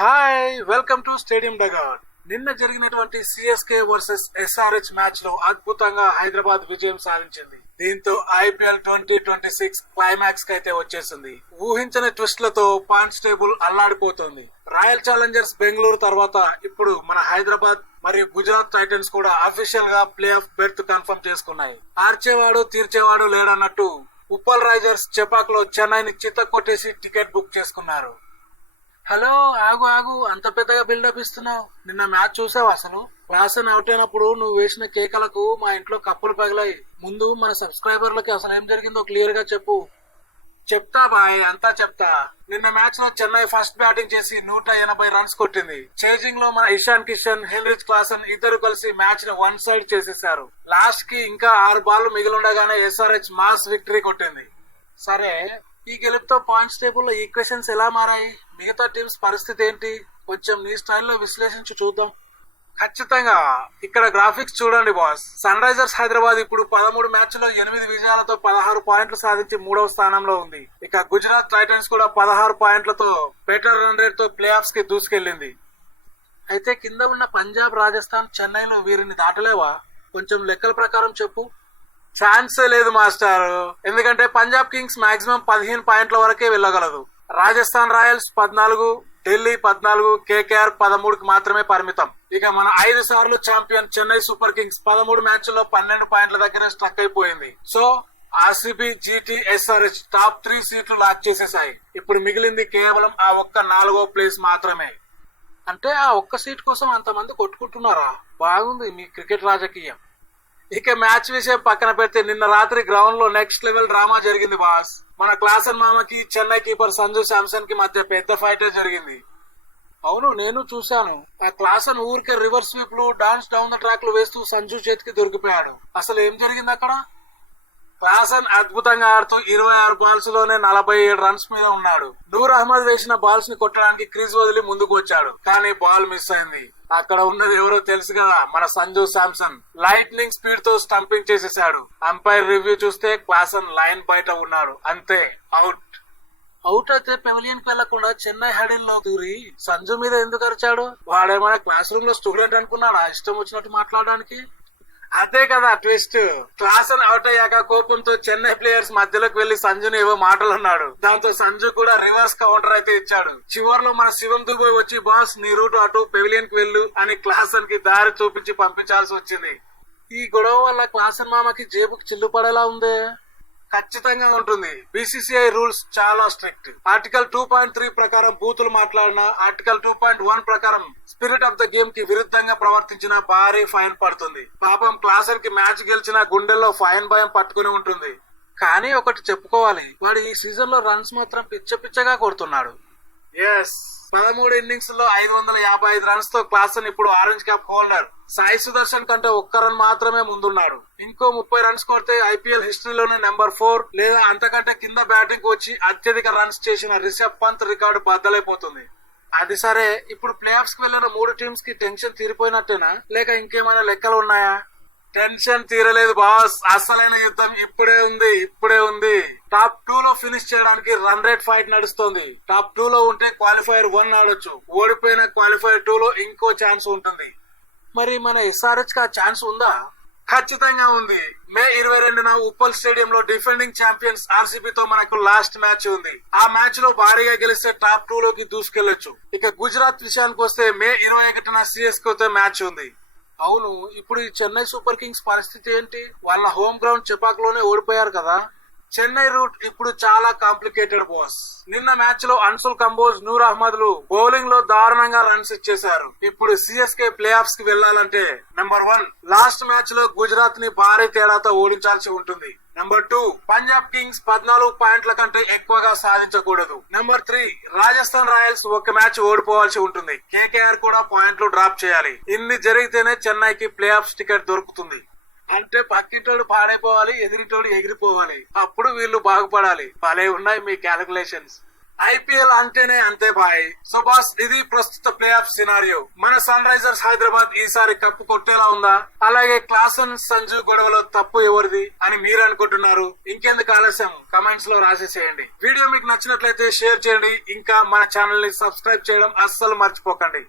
Hi, welcome to stadium dugout. నిన్న జరిగినటువంటి CSK versus SRH match లో అద్భుతంగా హైదరాబాద్ విజయం సాధించింది. దీంతో ఐపీఎల్ 2026 క్లైమాక్స్ కి అయితే వచ్చేసింది. ఊహించని ట్విస్ట్లతో పాయింట్స్ టేబుల్ అల్లాడిపోతుంది. రాయల్ ఛాలెంజర్స్ బెంగళూరు తర్వాత ఇప్పుడు మన హైదరాబాద్ మరియు గుజరాత్ టైటన్స్ కూడా అఫీషియల్ గా ప్లే ఆఫ్ బెర్త్ కన్ఫర్మ్ చేసుకున్నాయి. ఆర్చేవాడు తీర్చేవాడు లేడన్నట్టు ఉప్పల్ రైజర్స్ చెపాక్ లో చెన్నైని చిత్త కొట్టేసి టికెట్ బుక్ చేసుకున్నారు. హలో, ఆగు ఆగు, అంత పెద్దగా బిల్డప్ ఇస్తున్నావు. నిన్న మ్యాచ్ చూసావు? అసలు క్లాసన్ అవుట్ అయినప్పుడు నువ్వు వేసిన కేకలకు మా ఇంట్లో కప్పులు పగిలాయి. ముందు మన సబ్స్క్రైబర్లకి అసలు ఏం జరిగిందో క్లియర్ గా చెప్పు. చెప్తా బాయ్, అంతా చెప్తా. నిన్న మ్యాచ్ లో చెన్నై ఫస్ట్ బ్యాటింగ్ చేసి 180 రన్స్ కొట్టింది. చేజింగ్ లో మన ఇషాన్ కిషన్, హెన్రిచ్ క్లాసన్ ఇద్దరు కలిసి మ్యాచ్ ని వన్ సైడ్ చేసేశారు. లాస్ట్ కి ఇంకా 6 బాల్ మిగిలిండగానే ఎస్ఆర్హెచ్ మాస్ విక్టరీ కొట్టింది. సరే, ఈ గెలుపుతో పాయింట్స్ టేబుల్ లో ఈక్వేషన్స్ ఎలా మారాయి? మిగతా టీమ్స్ పరిస్థితి ఏంటి? కొంచెం నీ స్టైల్లో విశ్లేషించి చూద్దాం. ఖచ్చితంగా ఇక్కడ గ్రాఫిక్స్ చూడండి బాస్. సన్ రైజర్స్ హైదరాబాద్ ఇప్పుడు 13 మ్యాచ్ల్లో 8 విజయాలతో 16 పాయింట్లు సాధించి 3వ స్థానంలో ఉంది. ఇక గుజరాత్ టైటన్స్ కూడా 16 పాయింట్లతో బెటర్ రన్ రేట్ తో ప్లే ఆఫ్స్ కి దూసుకెళ్లింది. అయితే కింద ఉన్న పంజాబ్, రాజస్థాన్, చెన్నైలో వీరిని దాటలేవా? కొంచెం లెక్కల ప్రకారం చెప్పు. ఛాన్సే లేదు మాస్టర్. ఎందుకంటే పంజాబ్ కింగ్స్ మాక్సిమం 15 పాయింట్ల వరకే వెళ్ళగలదు. రాజస్థాన్ రాయల్స్ 14, ఢిల్లీ 14, కేకేఆర్ 13కి మాత్రమే పరిమితం. ఇక మన 5 సార్లు ఛాంపియన్ చెన్నై సూపర్ కింగ్స్ 13 మ్యాచ్ల్లో 12 పాయింట్ల దగ్గర స్ట్రక్ అయిపోయింది. So RCB, GT, SRH top 3 సీట్లు లాక్ చేసేసాయి. ఇప్పుడు మిగిలింది కేవలం ఆ ఒక్క 4వ ప్లేస్ మాత్రమే. అంటే ఆ ఒక్క సీట్ కోసం అంతమంది కొట్టుకుంటున్నారా? బాగుంది మీ క్రికెట్ రాజకీయం. ఇక మ్యాచ్ విషయం పక్కన పెడితే నిన్న రాత్రి గ్రౌండ్ లో నెక్స్ట్ లెవెల్ డ్రామా జరిగింది బాస్. మన క్లాసన్ మామకి చెన్నై కీపర్ సంజు శాంసన్ కి మధ్య పెద్ద ఫైటే జరిగింది. అవును, నేను చూశాను. ఆ క్లాసన్ ఊరికే రివర్స్ స్వీప్లు, డాన్స్ డౌన్ ద ట్రాక్లు వేస్తూ సంజు చేతికి దొరికిపోయాడు. అసలు ఏం జరిగింది అక్కడ? క్లాసన్ అద్భుతంగా ఆడుతూ 26 బాల్స్ లోనే 47 రన్స్ మీద ఉన్నాడు. నూర్ అహ్మద్ వేసిన బాల్స్ ని కొట్టడానికి క్రీజ్ వదిలి ముందుకు వచ్చాడు, కానీ బాల్ మిస్ అయింది. అక్కడ ఉన్నది ఎవరో తెలుసు కదా, మన సంజు శాంసన్. లైట్నింగ్ స్పీడ్ తో స్టంపింగ్ చేసేశాడు. అంపైర్ రివ్యూ చూస్తే క్లాసన్ లైన్ బయట ఉన్నాడు, అంతే, అవుట్. అవుట్ అయితే పెవిలియన్ కి వెళ్లకుండా చెన్నై హడిల్ లో దూరి సంజు మీద ఎందుకు అరిచాడు? వాడేమైనా క్లాస్ రూమ్ లో స్టూడెంట్ అనుకున్నాడా ఇష్టం వచ్చినట్టు మాట్లాడడానికి? అదే కదా ట్విస్ట్. క్లాసన్ అవుట్ అయ్యాక కోపంతో చెన్నై ప్లేయర్స్ మధ్యలోకి వెళ్లి సంజుని ఏవో మాటలు అన్నాడు. దాంతో సంజు కూడా రివర్స్ కౌంటర్ అయితే ఇచ్చాడు. చివర్లో మన శివం దుబోయ్ వచ్చి బాస్ నీ రూట్ అటు పెవిలియన్ కి వెళ్ళు అని క్లాసన్ కి దారి చూపించి పంపించాల్సి వచ్చింది. ఈ గొడవ వల్ల క్లాసన్ మామకి జేబుకి చిల్లు పడేలా ఉందే. ఖచ్చితంగా ఉంటుంది. బీసీసీఐ రూల్స్ చాలా స్ట్రిక్ట్. ఆర్టికల్ 2.3 ప్రకారం బూతులు మాట్లాడినా, ఆర్టికల్ 2.1 ప్రకారం స్పిరిట్ ఆఫ్ ద గేమ్ కి విరుద్ధంగా ప్రవర్తించిన భారీ ఫైన్ పడుతుంది. పాపం క్లాసన్ కి మ్యాచ్ గెలిచిన గుండెల్లో ఫైన్ భయం పట్టుకుని ఉంటుంది. కానీ ఒకటి చెప్పుకోవాలి, వాడు ఈ సీజన్ లో రన్స్ మాత్రం పిచ్చగా కొడుతున్నాడు. ఎస్, 13 ఇన్నింగ్స్ లో 555 రన్స్ తో క్లాసన్ ఇప్పుడు orange cap holder. Sai Sudarshan కంటే ఒక్క రన్ మాత్రమే ముందున్నాడు. ఇంకో 30 రన్స్ కొడితే ఐపీఎల్ హిస్టరీలోనే నెంబర్ 4 లేదా అంతకంటే కింద బ్యాటింగ్ వచ్చి అత్యధిక రన్స్ చేసిన రిషబ్ పంత్ రికార్డు బద్దలైపోతుంది. అది సరే, ఇప్పుడు ప్లే ఆఫ్స్ కి వెళ్లిన 3 టీమ్స్ కి టెన్షన్ తీరిపోయినట్టేనా, లేక ఇంకేమైనా లెక్కలు ఉన్నాయా? టెన్షన్ తీరలేదు బాస్. అసలైన యుద్ధం ఇప్పుడే ఉంది. టాప్ 2 లో ఫినిష్ చేయడానికి రన్ రేట్ ఫైట్ నడుస్తోంది. టాప్ 2 లో ఉంటే క్వాలిఫైర్ 1 ఆడొచ్చు. ఓడిపోయిన క్వాలిఫైర్ 2 లో ఇంకో ఛాన్స్ ఉంటుంది. మరి మన ఎస్ఆర్హెచ్ కి ఆ ఛాన్స్ ఉందా? ఖచ్చితంగా ఉంది. మే 22న ఉప్పల్ స్టేడియం లో డిఫెండింగ్ ఛాంపియన్స్ ఆర్సీబీ తో మనకు లాస్ట్ మ్యాచ్ ఉంది. ఆ మ్యాచ్ లో భారీగా గెలిస్తే టాప్ 2 లోకి దూసుకెళ్లొచ్చు. ఇక గుజరాత్ విషయానికి వస్తే మే 21న సిఎస్కే తో మ్యాచ్ ఉంది. అవును, ఇప్పుడు ఈ చెన్నై సూపర్ కింగ్స్ పరిస్థితి ఏంటి? వాళ్ళ హోమ్ గ్రౌండ్ చెపాక్ లోనే ఓడిపోయారు కదా. చెన్నై రూట్ ఇప్పుడు చాలా కాంప్లికేటెడ్ బాస్. నిన్న మ్యాచ్ లో అన్సుల్ కంబోజ్, నూర్ అహ్మద్ లు బౌలింగ్ లో దారుణంగా రన్స్ ఇచ్చేశారు. ఇప్పుడు సిఎస్కే ప్లే ఆఫ్స్ కి వెళ్లాలంటే నెంబర్ 1 లాస్ట్ మ్యాచ్ లో గుజరాత్ ని భారీ తేడాతో ఓడించాల్సి ఉంటుంది. నెంబర్ 2 పంజాబ్ కింగ్స్ 14 పాయింట్ల కంటే ఎక్కువగా సాధించకూడదు. నెంబర్ 3 రాజస్థాన్ రాయల్స్ ఒక మ్యాచ్ ఓడిపోవాల్సి ఉంటుంది. కేకేఆర్ కూడా పాయింట్లు డ్రాప్ చేయాలి. ఇన్ని జరిగితేనే చెన్నైకి ప్లే ఆఫ్స్ టికెట్ దొరుకుతుంది. అంటే పక్కింటోడు పాడైపోవాలి, ఎదిరిటోడు ఎగిరిపోవాలి. అప్పుడు వీళ్ళు బాగుపడాలి. భలే ఉన్నాయి మీ క్యాలిక్యులేషన్స్. ఐపీఎల్ అంటేనే అంతే బాయ్. సో బాస్, ఇది ప్రస్తుత ప్లే ఆఫ్ సినారియో. మన సన్ రైజర్స్ హైదరాబాద్ ఈసారి కప్పు కొట్టేలా ఉందా? అలాగే క్లాసన్ సంజు గొడవలో తప్పు ఎవరిది అని మీరు అనుకుంటున్నారు? ఇంకెందుకు ఆలస్యం, కమెంట్స్ లో రాసేసేయండి. వీడియో మీకు నచ్చినట్లయితే షేర్ చేయండి. ఇంకా మన ఛానల్ ని సబ్స్క్రైబ్ చేయడం అస్సలు మర్చిపోకండి.